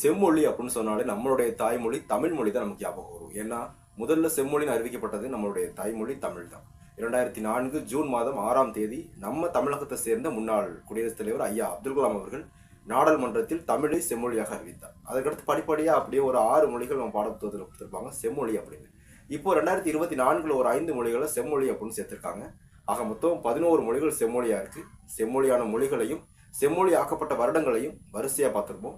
செம்மொழி அப்படின்னு சொன்னாலே நம்மளுடைய தாய்மொழி தமிழ் மொழி தான் நமக்கு ஞாபகம் வரும். ஏன்னா முதல்ல செம்மொழின்னு அறிவிக்கப்பட்டது நம்மளுடைய தாய்மொழி தமிழ் தான். 2004 ஜூன் மாதம் 6ஆம் தேதி நம்ம தமிழகத்தை சேர்ந்த முன்னாள் குடியரசுத் தலைவர் ஐயா அப்துல் கலாம் அவர்கள் நாடாளுமன்றத்தில் தமிழை செம்மொழியாக அறிவித்தார். அதுக்கடுத்து படிப்படியாக அப்படியே ஒரு 6 மொழிகள் நம்ம பாடப்புத்தகத்தில் கொடுத்துருப்பாங்க செம்மொழி அப்படின்னு. இப்போ 2024 ஒரு 5 மொழிகளை செம்மொழி அப்படின்னு சேர்த்திருக்காங்க. ஆக மொத்தம் 11 மொழிகள் செம்மொழியா இருக்கு. செம்மொழியான மொழிகளையும் செம்மொழி ஆக்கப்பட்ட வருடங்களையும் வரிசையா பார்த்துருப்போம்.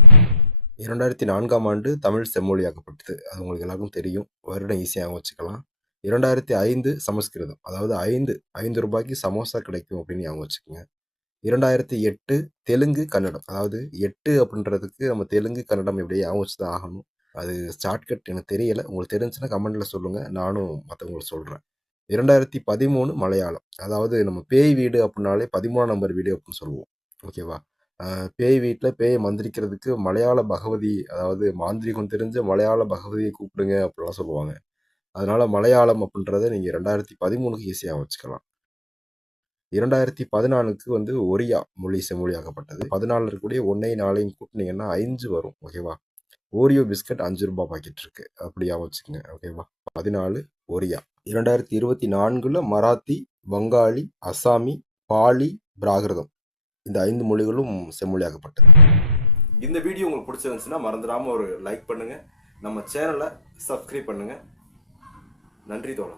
2004ஆம் ஆண்டு தமிழ் செம்மொழியாக்கப்பட்டது. அது உங்களுக்கு எல்லாருக்கும் தெரியும். வருடம் ஈஸியாக வச்சுக்கலாம். 2005 சமஸ்கிருதம். அதாவது 5 ரூபாய்க்கு சமோசா கிடைக்கும் அப்படின்னு ஞாபகம் வச்சுக்கோங்க. 2008 தெலுங்கு கன்னடம். அதாவது 8 அப்படின்றதுக்கு நம்ம தெலுங்கு கன்னடம் எப்படி ஞாபகம் வச்சு தான் ஆகணும். அது ஷார்ட்கட் எனக்கு தெரியலை. உங்களுக்கு தெரிஞ்சுன்னா கமெண்ட்டில் சொல்லுங்கள். நானும் மற்றவங்களுக்கு சொல்கிறேன். 2013 மலையாளம். அதாவது நம்ம பேய் வீடு அப்படின்னாலே 13ஆம் நம்பர் வீடு அப்படின்னு சொல்லுவோம். ஓகேவா? பேய் வீட்டில் பேயை மந்திரிக்கிறதுக்கு மலையாள பகவதி, அதாவது மாந்திரிகம் தெரிஞ்ச மலையாள பகவதியை கூப்பிடுங்க அப்படிலாம் சொல்லுவாங்க. அதனால மலையாளம் அப்படின்றத நீங்கள் 2013க்கு ஈஸியாக வச்சுக்கலாம். 2014க்கு ஒரியா மொழி செம்மொழியாக்கப்பட்டது. 14 இருக்கக்கூடிய 1 4 கூட்டினீங்கன்னா 5 வரும். ஓகேவா? ஓரியோ பிஸ்கட் 5 ரூபாய் பாக்கெட் இருக்கு. அப்படியா வச்சுக்கோங்க. ஓகேவா? 14 ஒரியா. 2024 மராத்தி, வங்காளி, அசாமி, பாலி, பிராகிருதம் இந்த 5 மொழிகளும் செம்மொழியாக்கப்பட்டது. இந்த வீடியோ உங்களுக்கு பிடிச்சிருந்துச்சுன்னா மறந்துடாமல் ஒரு லைக் பண்ணுங்கள். நம்ம சேனலை சப்ஸ்கிரைப் பண்ணுங்கள். நன்றி தோழா.